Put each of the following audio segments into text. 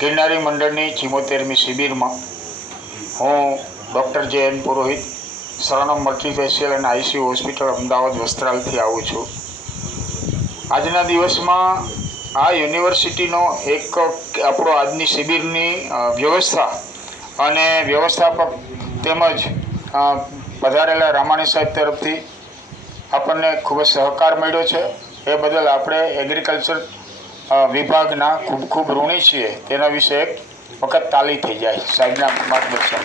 ગિરનારી મંડળની 74મી શિબિરમાં હું ડૉક્ટર જે.એન. પુરોહિત, સરવણમ મલ્ટીસ્પેશિયલ અને આઈસીયુ હોસ્પિટલ અમદાવાદ વસ્ત્રાલથી આવું છું. આજના દિવસમાં આ યુનિવર્સિટીનો એક આપણો આજની શિબિરની વ્યવસ્થા અને વ્યવસ્થાપક તેમજ પધારેલા રામાણી સાહેબ તરફથી આપણને ખૂબ જ સહકાર મળ્યો છે. એ બદલ આપણે એગ્રીકલ્ચર વિભાગના ખૂબ ખૂબ ઋણી છીએ. તેના વિશે એક વખત તાલી થઈ જાય સાહેબના માર્ગદર્શન.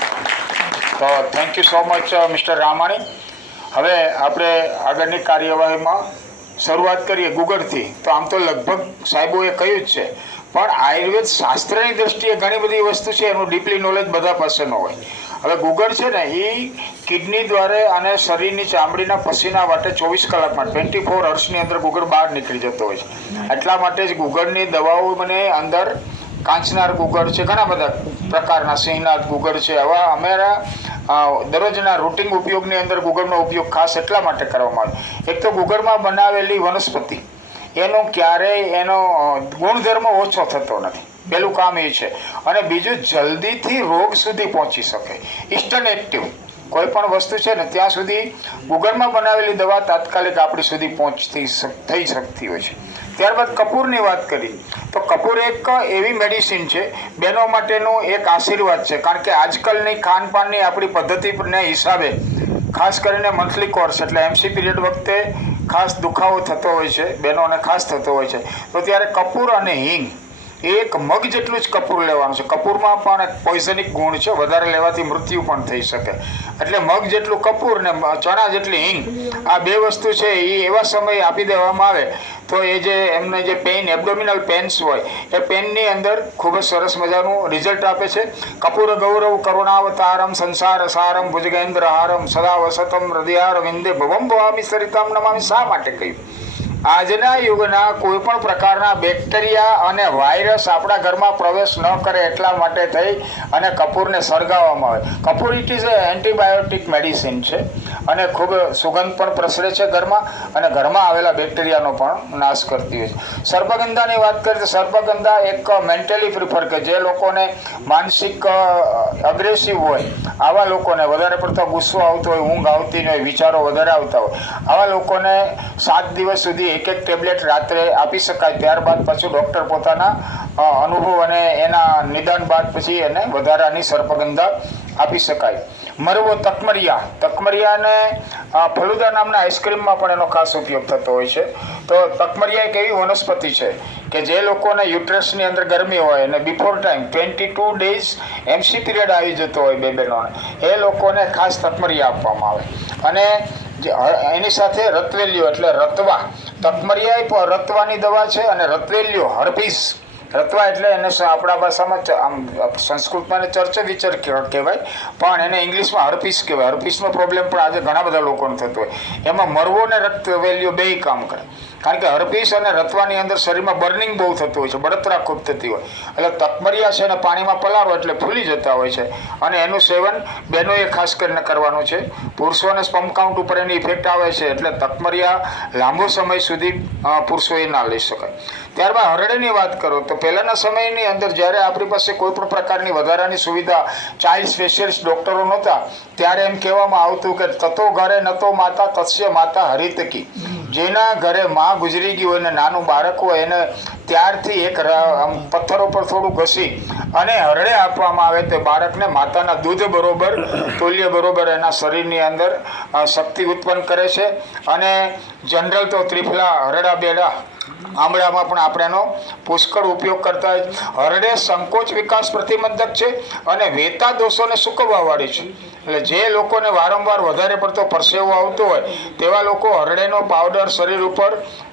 તો thank you so much mister Ramani. હવે આપણે આગળની કાર્યવાહીમાં શરૂઆત કરીએ ગુગળથી. તો આમ તો લગભગ સાહેબોએ કહ્યું જ છે, પણ આયુર્વેદ શાસ્ત્રની દ્રષ્ટિએ ઘણી બધી વસ્તુ છે એનું ડીપલી નોલેજ બધા પાસે ન હોય. હવે ગુગળ છે ને એ કિડની દ્વારા અને શરીરની ચામડીના પસીના વાટે 24 કલાકમાં 24 અવર્સની અંદર ગુગળ બહાર નીકળી જતો હોય છે. એટલા માટે જ ગુગળની દવાઓ મને અંદર કાંચનાર ગુગળ છે, ઘણા બધા પ્રકારના સિંહનાથ ગુગળ છે. આવા અમારા દરરોજના રૂટિન ઉપયોગની અંદર ગુગળનો ઉપયોગ ખાસ એટલા માટે કરવામાં આવે. એક તો ગુગળમાં બનાવેલી વનસ્પતિ એનો ક્યારેય એનો ગુણધર્મ ઓછો થતો નથી, પેલું કામ એ છે. અને બીજું જલ્દીથી રોગ સુધી પહોંચી શકે, ઇન્સ્ટન્ટ એક્ટિવ. કોઈ પણ વસ્તુ છે ને ત્યાં સુધી ગુગળમાં બનાવેલી દવા તાત્કાલિક આપણી સુધી પહોંચતી થઈ શકતી હોય છે. ત્યારબાદ કપૂરની વાત કરી તો કપૂર એક એવી મેડિસિન છે બહેનો માટેનું એક આશીર્વાદ છે. કારણ કે આજકાલની ખાનપાનની આપણી પદ્ધતિના હિસાબે ખાસ કરીને મંથલી કોર્સ એટલે એમસી પીરિયડ વખતે ખાસ દુખાવો થતો હોય છે, બહેનોને ખાસ થતો હોય છે. તો ત્યારે કપૂર અને હિંગ એક મગ જેટલું જ કપૂર લેવાનું છે. કપૂરમાં પણ પોઈઝનિક ગુણ છે, વધારે લેવાથી મૃત્યુ પણ થઈ શકે. એટલે મગ જેટલું કપૂર ને ચણા જેટલી હિંગ, આ બે વસ્તુ છે એ એવા સમયે આપી દેવામાં આવે તો એ જે એમને જે પેઇન એબડોમિનલ પેન્સ હોય એ પેનની અંદર ખૂબ જ સરસ મજાનું રિઝલ્ટ આપે છે. કપૂર ગૌરવ કરુણાવતારમ સંસાર સારમ ભુજગેન્દ્ર હારમ સદા વસતમ હૃદયાર વિંદે ભવમ ભવામી સરિતામ નમામી. શા માટે કહ્યું? આજના યુગના કોઈ પણ પ્રકારના બેક્ટેરિયા અને વાયરસ આપણા ઘરમાં પ્રવેશ ન કરે એટલા માટે થઈ અને કપૂરને સળગાવવામાં આવે. કપૂર ઇટ ઇઝ એન્ટીબાયોટિક મેડિસિન છે અને ખૂબ સુગંધ પણ પ્રસરે છે ઘરમાં અને ઘરમાં આવેલા બેક્ટેરિયાનો પણ નાશ કરતી હોય છે. સર્પગંધાની વાત કરીએ તો સર્પગંધા એક મેન્ટલી પ્રિફર કે જે લોકોને માનસિક અગ્રેસિવ હોય, આવા લોકોને વધારે પડતો ગુસ્સો આવતો હોય, ઊંઘ આવતી હોય, વિચારો વધારે આવતા હોય, આવા લોકોને 7 દિવસ સુધી એક ટેબ્લેટ રાત્રે આપી શકાય. ત્યારબાદ પછી ડૉક્ટર પોતાના અનુભવ અને એના નિદાન બાદ પછી એને વધારાની સર્પગંધા આપી શકાય. મરવો તકમરિયાને ફલુદા નામના આઈસ્ક્રીમમાં પણ એનો ખાસ ઉપયોગ થતો હોય છે. તો તકમરિયા એક એવી વનસ્પતિ છે કે જે લોકોને યુટ્રસની અંદર ગરમી હોય અને before time 22 days MC period આવી જતો હોય બે બહેનોને, એ લોકોને ખાસ તકમરિયા આપવામાં આવે. અને એની સાથે રતવેલીઓ એટલે રતવા, તકમરિયા પણ રતવાની દવા છે અને રતવેલીઓ હર્પીસ. રતવા એટલે એને આપણા ભાષામાં આમ સંસ્કૃતમાં ચર્ચ વિચર કહેવાય, પણ એને ઇંગ્લિશમાં હર્પીસ કહેવાય. હર્પીસનો પ્રોબ્લેમ પણ આજે ઘણા બધા લોકોને થતો હોય. એમાં મરવો અને રતવેલીઓ બેય કામ કરે. કારણ કે હર્પીસ અને રતવાની અંદર શરીરમાં બર્નિંગ બહુ થતું હોય છે, બળતરા ખૂબ થતી હોય. એટલે તકમરિયા છે એને પાણીમાં પલાળો એટલે ફૂલી જતા હોય છે અને એનું સેવન બહેનોએ ખાસ કરીને કરવાનું છે. પુરુષોને સ્પમ કાઉન્ટ ઉપર એની ઇફેક્ટ આવે છે એટલે તકમરિયા લાંબો સમય સુધી પુરુષોએ ના લઈ શકાય. ત્યારબાદ હરડેની વાત કરો તો પહેલાંના સમયની અંદર જ્યારે આપણી પાસે કોઈ પણ પ્રકારની વધારાની સુવિધા ચાઇલ્ડ સ્પેશિયલિસ્ટ ડૉક્ટરો નહોતા, ત્યારે એમ કહેવામાં આવતું કે તતો ઘરે નતો માતા તસ્ય માતા હરિતકી. જેના ઘરે માં ગુજરી ગઈ હોય ને નાનું બાળક હોય એને ત્યારથી એક પથ્થર ઉપર થોડું ઘસી અને હરડે આપવામાં આવે તો બાળકને માતાના દૂધ બરોબર તુલ્ય બરોબર એના શરીરની અંદર શક્તિ ઉત્પન્ન કરે છે. અને જનરલ તો ત્રિફલા હરડા બેડા આમળામાં પણ આપણે એનો પુષ્કળ ઉપયોગ કરતા હોય. હરડે સંકોચ વિકાસ પ્રતિબંધક છે અને વેતા દોષોને સૂકવવાવાળી છે. એટલે જે લોકોને વારંવાર વધારે પડતો પરસેવો આવતો હોય તેવા લોકો હરડેનો પાવડર શરીર ઉપર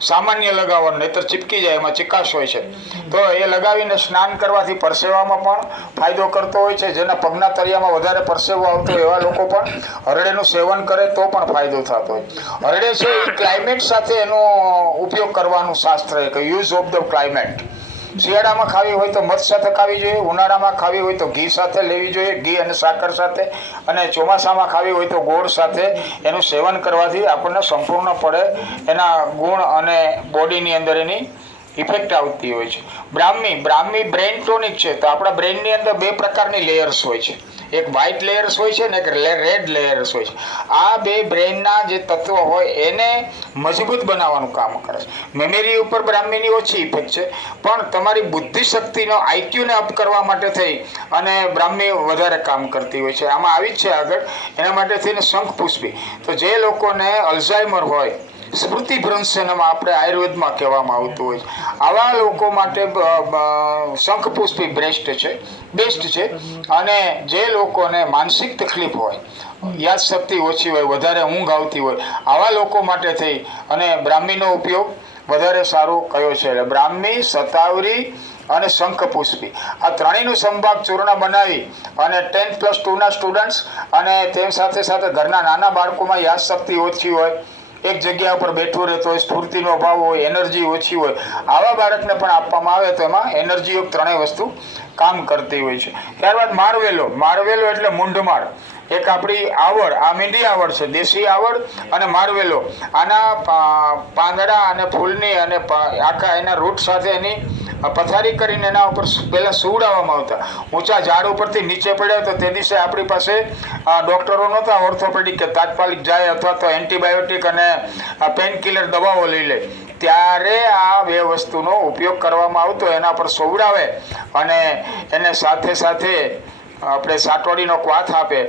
સામાન્ય લગાવવાનો, નહીતર ચીપકી જાય, એમાં ચિકાશ હોય છે. તો એ લગાવીને સ્નાન કરવાથી પરસેવામાં પણ ફાયદો કરતો હોય છે. જેના પગના તળિયામાં વધારે પરસેવો આવતો હોય એવા લોકો પણ હરડેનું સેવન કરે તો પણ ફાયદો થતો હોય. હરડે છે એ ક્લાઇમેટ સાથે એનો ઉપયોગ કરવાનું શાસ્ત્ર કે યુઝ ઓફ ધ ક્લાઇમેટ. શિયાળામાં ખાવી હોય તો મધ સાથે ખાવી જોઈએ, ઉનાળામાં ખાવી હોય તો ઘી સાથે લેવી જોઈએ, ઘી અને સાકર સાથે, અને ચોમાસામાં ખાવી હોય તો ગોળ સાથે એનું સેવન કરવાથી આપણને સંપૂર્ણપણે એના ગુણ અને બોડીની અંદર એની ઇફેક્ટ આવતી હોય છે. બ્રાહ્મી બ્રેન ટોનિક છે. તો આપણા બ્રેનની અંદર બે પ્રકારની લેયર્સ હોય છે, એક વ્હાઇટ લેયર્સ હોય છે ને એક રેડ લેયર્સ હોય છે. આ બે બ્રેનના જે તત્વો હોય એને મજબૂત બનાવવાનું કામ કરે છે. મેમરી ઉપર બ્રાહ્મીની ઓછી ઇફેક્ટ છે, પણ તમારી બુદ્ધિશક્તિનો આઈક્યુને અપ કરવા માટે થઈ અને બ્રાહ્મી વધારે કામ કરતી હોય છે. આમાં આવી જ છે આગળ, એના માટે થઈને શંખપુષ્પી. તો જે લોકોને અલ્ઝાઇમર હોય, સ્મૃતિભ્રંશ એનામાં આપણે આયુર્વેદમાં કહેવામાં આવતું હોય છે, આવા લોકો માટે શંખપુષ્પી બેસ્ટ છે. અને જે લોકોને માનસિક તકલીફ હોય, યાદશક્તિ ઓછી હોય, વધારે ઊંઘ આવતી હોય, આવા લોકો માટે થઈ અને બ્રાહ્મીનો ઉપયોગ વધારે સારો કયો છે. એટલે બ્રાહ્મી, શતાવરી અને શંખપુષ્પી આ ત્રણેયનું સંભાગ ચૂર્ણ બનાવી અને 10+2ના સ્ટુડન્ટ્સ અને તેમ સાથે સાથે ઘરના નાના બાળકોમાં યાદશક્તિ ઓછી હોય, એક જગ્યા ઉપર બેઠું રહેતો હોય, સ્ફૂર્તિનો અભાવ હોય, એનર્જી ઓછી હોય, આવા બાળકને પણ આપવામાં આવે તો એમાં એનર્જીયુક્ત ત્રણેય વસ્તુ કામ કરતી હોય છે. ત્યારબાદ મારવેલો એટલે મૂંઢમાળ, એક આપણી આવડ, આ મીંડી આવડ છે, દેશી આવડ અને મારવેલો. આના પાંદડા અને ફૂલની અને આખા એના રૂટ સાથે એની પથારી કરીને એના ઉપર પહેલાં સુવડાવવામાં આવતા. ઊંચા ઝાડ ઉપરથી નીચે પડ્યા તો તે દિવસે આપણી પાસે ડૉક્ટરો નહોતા ઓર્થોપેડિક કે તાત્કાલિક જાય અથવા તો એન્ટીબાયોટિક અને પેન કિલર દવાઓ લઈ લે, ત્યારે આ બે વસ્તુનો ઉપયોગ કરવામાં આવતો. એના પર સુવડાવે અને એને સાથે સાથે આપણે સાટોડીનો ક્વાથ આપે,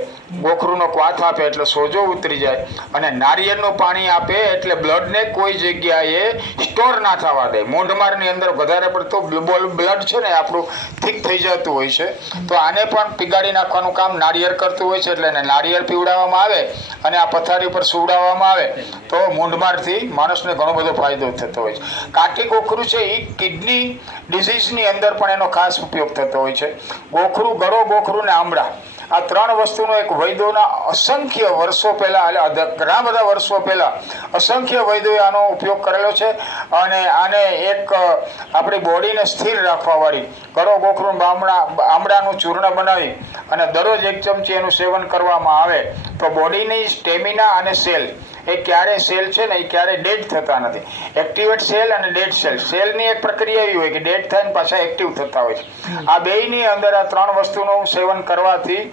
ગોખરુનો ક્વાથ આપે એટલે સોજો ઉતરી જાય, અને નારિયેળનું પાણી આપે એટલે બ્લડને કોઈ જગ્યાએ સ્ટોર ના થવા દે. મૂંઢમાળની અંદર વધારે પડતો બ્લડ છે ને આપણું થીક થઈ જતું હોય છે, તો આને પણ પીગાડી નાખવાનું કામ નારિયેળ કરતું હોય છે. એટલે એને નારિયેળ પીવડાવવામાં આવે અને આ પથારી ઉપર સુવડાવવામાં આવે તો મૂંઢમાળથી માણસને ઘણો બધો ફાયદો થતો હોય છે. કાટી ગોખરું છે એ કિડની ડિઝીઝની અંદર પણ એનો ખાસ ઉપયોગ થતો હોય છે. ગોખરું, ગળો ગોખરું ને આમળા, આ ત્રણ વસ્તુનો એક વૈદોના અસંખ્ય વર્ષો પહેલાં, એટલે ઘણા બધા વર્ષો પહેલાં અસંખ્ય વૈદોએ આનો ઉપયોગ કરેલો છે. અને આને એક આપણી બોડીને સ્થિર રાખવાવાળી ગળો ગોખરું આમળાનું ચૂર્ણ બનાવી અને દરરોજ 1 ચમચી એનું સેવન કરવામાં આવે તો બોડીની સ્ટેમિના અને સેલ એ ક્યારે સેલ છે ને એ ક્યારે ડેડ થતા નથી. એક્ટિવેટ સેલ અને ડેડ સેલની એક પ્રક્રિયા એવી હોય કે ડેડ થાય ને પાછા એક્ટિવ થતા હોય છે. આ બેયની અંદર આ ત્રણ વસ્તુનું સેવન કરવાથી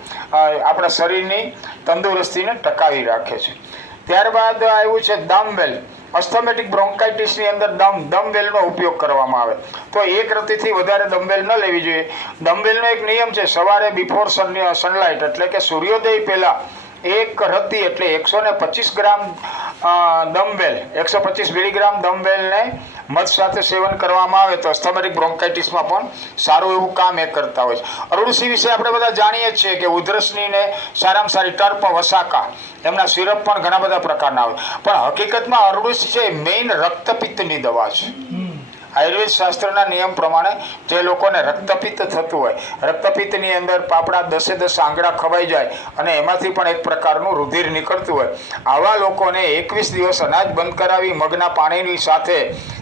આપણા શરીરની તંદુરસ્તીને ટકાવી રાખે છે. ત્યારબાદ આવ્યું છે દમવેલ. અસ્થમેટિક બ્રોન્કાઇટિસની અંદર દમવેલનો ઉપયોગ કરવામાં આવે તો એક રતિથી વધારે દમવેલ ન લેવી જોઈએ. દમવેલનો એક નિયમ છે, સવારે બિફોર સનલાઇટ એટલે કે સૂર્યોદય પહેલાં એક રત્તી એટલે 125 ગ્રામ દમવેલ, 125 મિલીગ્રામ દમવેલને મધ સાથે સેવન કરવામાં આવે તો અસ્થમેટિક બ્રોન્કાઇટિસમાં પણ સારું એવું કામ એ કરતા હોય છે. અરુણસી વિશે આપણે બધા જાણીએ છીએ કે ઉધરસની ને સારામાં સારી ટર્પ, વસાકા, એમના સિરપ પણ ઘણા બધા પ્રકારના આવે, પણ હકીકતમાં અરુણસી છે મેઇન રક્તપિત્તની દવા છે. આયુર્વેદ શાસ્ત્રના નિયમ પ્રમાણે જે લોકોને રક્તપિત્ત થતું હોય, રક્તપિત્તની અંદર પાપડા 10 આંગળા ખવાઈ જાય અને એમાંથી પણ એક પ્રકારનું રુધિર નીકળતું હોય, આવા લોકોને 21 દિવસ અનાજ બંધ કરાવી મગના પાણીની સાથે,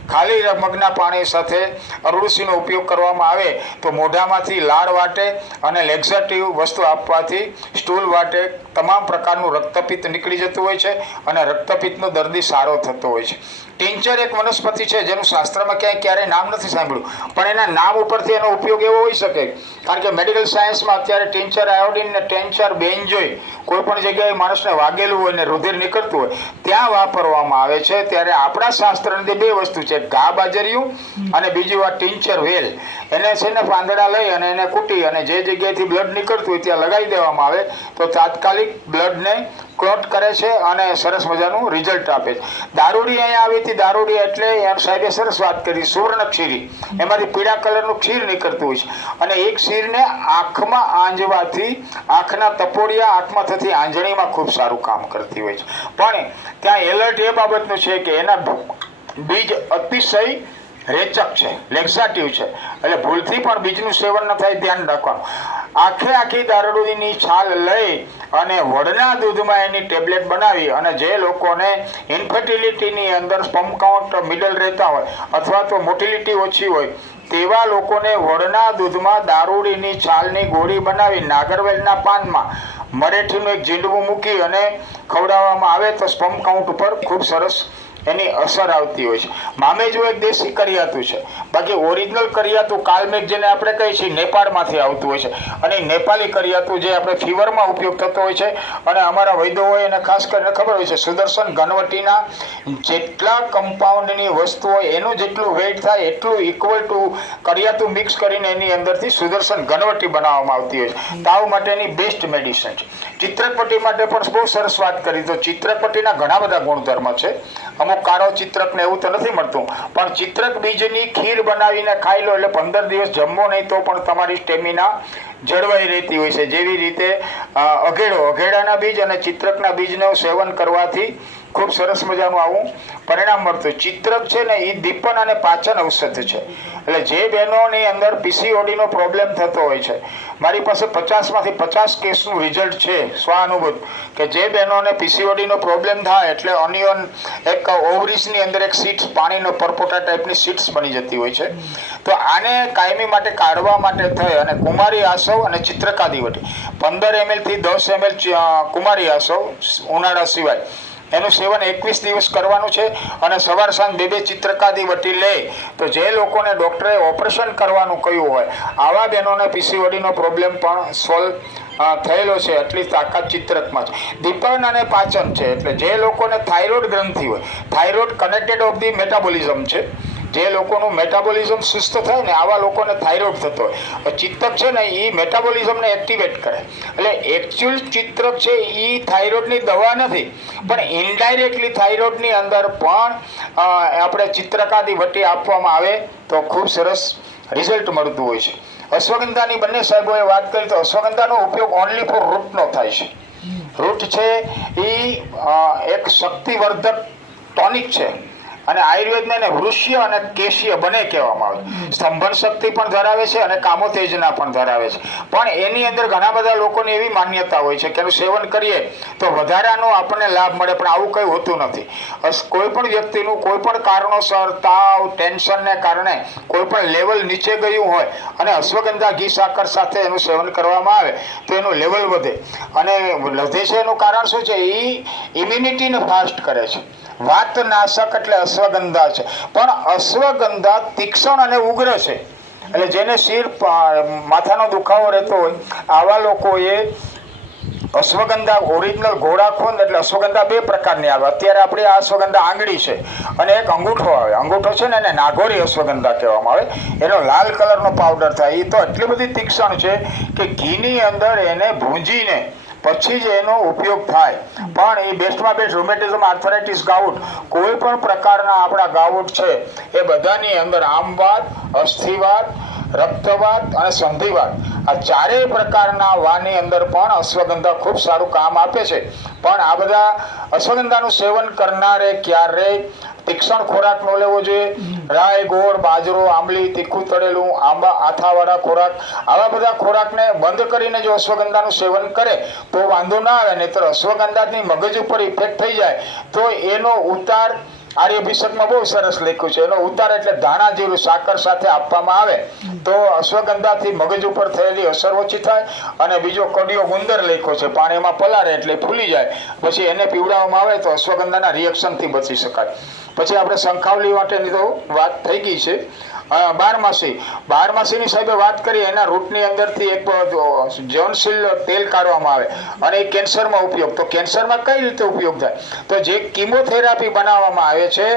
ખાલી મગના પાણી સાથે અરુણસીનો ઉપયોગ કરવામાં આવે તો મોઢામાંથી લાળ વાટે અને લેક્ઝેટિવ વસ્તુ આપવાથી સ્ટૂલ વાટે તમામ પ્રકારનું રક્તપિત્ત નીકળી જતું હોય છે અને રક્તપિત્તનો દર્દી સારો થતો હોય છે. ટિંચર એક વનસ્પતિ છે જેનું શાસ્ત્રમાં ક્યારેય નામ નથી સાંભળ્યું, પણ એના નામ ઉપરથી એનો ઉપયોગ એવો હોઈ શકે કારણ કે મેડિકલ સાયન્સમાં અત્યારે ટિંચર આયોડિન ને ટેન્ચર બેન્જોય કોઈ પણ જગ્યાએ માણસને વાગેલું હોય ને રુધિર નીકળતું હોય ત્યાં વાપરવામાં આવે છે. ત્યારે આપણા શાસ્ત્રની બે વસ્તુ છે, ઘા બાજરિયું અને બીજી વાત ટિંચર વેલ. એને છે ને પાંદડા લઈ અને એને કૂટી અને જે જગ્યાએથી બ્લડ નીકળતું હોય ત્યાં લગાવી દેવામાં આવે તો તાત્કાલિક બ્લડને ક્લોટ કરે છે અને સરસ મજાનું રિઝલ્ટ આપે છે. દારૂડી અહીંયા આવી હતી, દારૂડી એટલે એમ સાહેબે સરસ વાત કરી, સુવર્ણ ક્ષીરી, એમાંથી પીળા કલરનું ક્ષીર નીકળતું હોય છે અને એ ક્ષીરને આંખમાં આંજવાથી આંખના તપોડિયા, આંખમાં થતી આંજણીમાં ખૂબ સારું કામ કરતી હોય છે. પણ ત્યાં એલર્ટ એ બાબતનું છે કે એના બીજ અતિશય રેચક છે, લેક્ઝેટિવ છે, એટલે ભૂલથી પણ બીજનું સેવન ન થાય ધ્યાન રાખવાનું. આખી દારૂડીની છાલ લઈ અને વડના દૂધમાં એની ટેબ્લેટ બનાવી અને જે લોકોને ઇન્ફર્ટિલિટીની અંદર સ્પર્મ કાઉન્ટ મિડલ રહેતા હોય અથવા તો મોટિલિટી ઓછી હોય તેવા લોકોને વડના દૂધમાં દારૂડીની છાલની ગોળી બનાવી નાગરવેલના પાનમાં મરેઠીનું એક ઝીંડવું મૂકી અને ખવડાવવામાં આવે તો સ્પર્મ કાઉન્ટ ઉપર ખૂબ સરસ એની અસર આવતી હોય છે. મામેજું એક દેશી કરિયાતું છે, બાકી ઓરિજિનલ કરિયાતું કાલમેઘ જેને આપણે કહીએ છીએ નેપાળમાંથી આવતું હોય છે, અને નેપાળી કરિયાતું જે આપણે ફીવરમાં ઉપયોગ થતો હોય છે. અને અમારા વૈદ્યો હોય એને ખાસ કરીને ખબર હોય છે સુદર્શન ઘનવટીના જેટલા કમ્પાઉન્ડની વસ્તુ હોય એનું જેટલું વેઇટ થાય એટલું ઇક્વલ ટુ કરિયાતું મિક્સ કરીને એની અંદરથી સુદર્શન ઘનવટી બનાવવામાં આવતી હોય છે. તાવ માટેની બેસ્ટ મેડિસિન છે. ચિત્રકપટ્ટી માટે પણ બહુ સરસ વાત કરી. તો ચિત્રકપટ્ટીના ઘણા બધા ગુણધર્મ છે. અમુક કાળો ચિત્રક ને એવું તો નથી મળતું, પણ ચિત્રક બીજની ખીર બનાવીને ખાઈ લો એટલે 15 દિવસ જમવો નહીં તો પણ તમારી સ્ટેમિના જળવાઈ રહેતી હોય છે. જેવી રીતે અઘેડાના બીજ અને ચિત્રકના બીજનું સેવન કરવાથી ખૂબ સરસ મજાનું આવું પરિણામ મળતું. ચિત્રક છે ને એ દીપન અને પાચન ઔષધ છે. એટલે જે બહેનોની અંદર પીસીઓડીનો પ્રોબ્લેમ થતો હોય છે, મારી પાસે 50માંથી 50 કેસનું રિઝલ્ટ છે સ્વાનુભૂત, કે જે બહેનોને પીસીઓડીનો પ્રોબ્લેમ થાય એટલે ઓનિયન એક ઓવરીસની અંદર એક સીટ્સ પાણીનો પરપોટા ટાઈપની સીટ્સ બની જતી હોય છે. તો આને કાયમી માટે કાઢવા માટે થઈ અને કુમારી આસવ અને ચિત્રકાદીવટી 15 ml થી 10 ml કુમારી આસવ ઉનાળા સિવાય એનું સેવન 21 દિવસ કરવાનું છે. અને સવાર સાંજ 2 ચિત્રકાદીવટી લે તો જે લોકોને ડૉક્ટરે ઓપરેશન કરવાનું કહ્યું હોય આવા બહેનોને પીસીઓડીનો પ્રોબ્લેમ પણ સોલ્વ થયેલો છે. એટલી તાકાત ચિત્રકમાં છે. દીપન અને પાચન છે, એટલે જે લોકોને થાઇરોઇડ ગ્રંથિ હોય, thyroid connected of the metabolism છે, જે લોકોનું મેટાબોલિઝમ સુસ્ત થાય ને આવા લોકોને થાઇરોઇડ થતો હોય. ચિત્તક છે ને એ મેટાબોલિઝમને એક્ટિવેટ કરે. એટલે એકચ્યુઅલ ચિત્રક છે એ થાઇરોઇડની દવા નથી, પણ ઇનડાયરેક્ટલી થાઇરોઇડની અંદર પણ આપણે ચિત્રકાદીવટી આપવામાં આવે તો ખૂબ સરસ રિઝલ્ટ મળતું હોય છે. અશ્વગંધાની બંને સાહેબોએ વાત કરી તો અશ્વગંધાનો ઉપયોગ ઓનલી ફોર રૂટનો થાય છે. રૂટ છે એ એક શક્તિવર્ધક ટોનિક છે, અને આયુર્વેદમાં એને વૃષ્ય અને કેશીય બંને કહેવામાં આવે. સ્તંભન શક્તિ પણ ધરાવે છે અને કામોતેજના પણ ધરાવે છે. પણ એની અંદર ઘણા બધા લોકોની એવી માન્યતા હોય છે કે એનું સેવન કરીએ તો વધારાનો આપણને લાભ મળે, પણ આવું કંઈ હોતું નથી. કોઈ પણ વ્યક્તિનું કોઈ પણ કારણોસર તાવ ટેન્શનને કારણે કોઈ પણ લેવલ નીચે ગયું હોય અને અશ્વગંધા ઘી સાકર સાથે એનું સેવન કરવામાં આવે તો એનું લેવલ વધે. અને વધે છે એનું કારણ શું છે? એ ઇમ્યુનિટીને ફાસ્ટ કરે છે. વાતનાશક એટલે અશ્વગંધા છે, પણ અશ્વગંધા તીક્ષ્ણ અને ઉગ્ર છે. એટલે જેને શિર માથાનો દુખાવો રહેતો હોય આવા લોકોએ અશ્વગંધા ઓરિજિનલ ઘોડાખોંદ, એટલે અશ્વગંધા 2 પ્રકારની આવે. અત્યારે આપણી આ અશ્વગંધા આંગળી છે અને એક અંગૂઠો આવે. અંગૂઠો છે ને એને નાગોરી અશ્વગંધા કહેવામાં આવે. એનો લાલ કલરનો પાવડર થાય. એ તો એટલી બધી તીક્ષ્ણ છે કે ઘીની અંદર એને ભૂંજીને પછી જ એનો ઉપયોગ થાય. પણ એ બેસ્ટમાં બેસ્ટ રૂમેટિઝમ, આર્થરાઇટિસ, ગાઉટ, કોઈ પણ પ્રકારના આપણા ગાઉટ છે એ બધાની અંદર આમવાત, અસ્થિવાત, રક્તવાત અને સંધિવાત, આ ચારેય પ્રકારના વાની અંદર પણ અશ્વગંધા ખૂબ સારું કામ આપે છે. પણ આ બધા અશ્વગંધાનું સેવન કરનારે ક્યારેય તીક્ષ્ણ ખોરાક ન લેવો જોઈએ. રાય, ગોળ, બાજરો, આંબલી, તીખું તળેલું, આંબા, આથાવાળા ખોરાક, આવા બધા ખોરાકને બંધ કરીને જો અશ્વગંધાનું સેવન કરે તો વાંધો ના આવે. નહીંતર અશ્વગંધાની મગજ ઉપર ઇફેક્ટ થઈ જાય તો એનો ઉતાર આર્યભિષેકમાં બહુ સરસ લખ્યું છે. એનો ઉતાર એટલે ધાણા જીરું સાકર સાથે આપવામાં આવે તો અશ્વગંધાથી મગજ ઉપર થયેલી અસર ઓછી થાય. અને બીજો કડિયો ગુંદર લખ્યો છે, પાણીમાં પલાળે એટલે ફૂલી જાય, પછી એને પીવડાવવામાં આવે તો અશ્વગંધાના રિએક્શનથી બચી શકાય. પછી આપણે શંખાવલી માટેની તો વાત થઈ ગઈ છે. બારમાસીની સાહેબે વાત કરી, એના રૂટની અંદરથી એક જ્વનશીલ તેલ કાઢવામાં આવે અને એ કેન્સરમાં ઉપયોગ. તો કેન્સરમાં કઈ રીતે ઉપયોગ થાય? તો જે કિમોથેરાપી બનાવવામાં આવે છે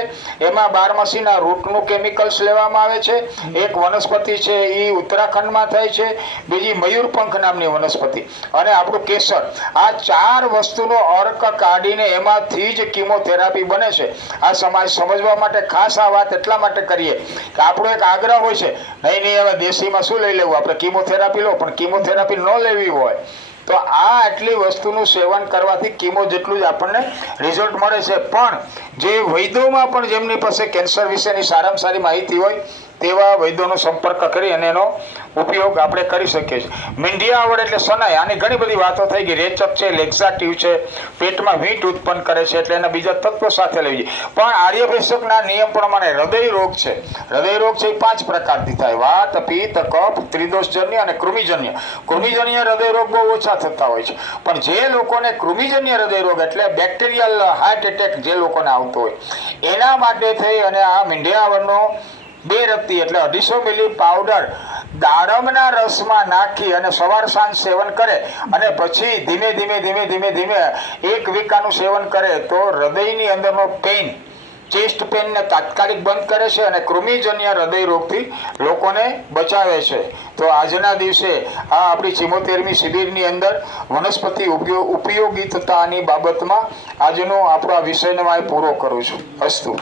એમાં બારમાસીના રૂટનું કેમિકલ્સ લેવામાં આવે છે. એક વનસ્પતિ છે એ ઉત્તરાખંડમાં થાય છે, બીજી મયુરપંખ નામની વનસ્પતિ, અને આપણું કેસર. આ 4 વસ્તુનો અર્ક કાઢીને એમાંથી જ કિમોથેરાપી બને છે. આ સમાજ સમજવા માટે ખાસ આ વાત એટલા માટે કરીએ કે આપણો એક આગ્રહ હોય છે, નહીં હવે દેશીમાં શું લઈ લેવું, આપણે કિમોથેરાપી લો, પણ કિમોથેરાપી ન લેવી હોય તો આ આટલી વસ્તુનું સેવન કરવાથી કિમો જેટલું જ આપણને રિઝલ્ટ મળે છે. પણ જે વૈદ્યોમાં પણ જેમની પાસે કેન્સર વિશેની સારામાં સારી માહિતી હોય તેવા વૈદ્યોનો સંપર્ક કરી અને એનો ઉપયોગ આપણે કરી શકીએ છીએ. મીંઢિયા આવડ એટલે સનાઈ. આની ઘણી બધી વાતો થઈ ગઈ. રેચક છે, લેક્ઝાટિવ છે, પેટમાં વીંટ ઉત્પન્ન કરે છે એટલે એના બીજા તત્વો સાથે લેવી જોઈએ. પણ આર્યભેષકના નિયમ પ્રમાણે હૃદય રોગ છે. હૃદય રોગ છે એ 5 પ્રકારથી થાય: વાત, પિત્ત, કફ, ત્રિદોષજન્ય અને કૃમિજન્ય. કૃમિજન્ય હૃદય રોગ બહુ ઓછા થતા હોય છે. પણ જે લોકોને કૃમિજન્ય હૃદય રોગ એટલે બેક્ટેરિયલ હાર્ટ એટેક જે લોકોને આવતો હોય એના માટે થઈ અને આ મીંઢિયા આવડનો 2 રત્તી એટલે 250 મિલી પાવડર દાડમના રસમાં નાખી અને સવાર સાંજ સેવન કરે અને પછી ધીમે ધીમે 1 વીકાનું સેવન કરે તો હૃદયની અંદરનો પેઇન, ચેસ્ટ પેઇનને તાત્કાલિક બંધ કરે છે અને કૃમિજન્ય હૃદય રોગથી લોકોને બચાવે છે. તો આજના દિવસે આ આપણી 74મી શિબિરની અંદર વનસ્પતિ ઉપયોગિતાની બાબતમાં આજનો આપણો આ વિષયને હું પૂરો કરું છું. અસ્તુ.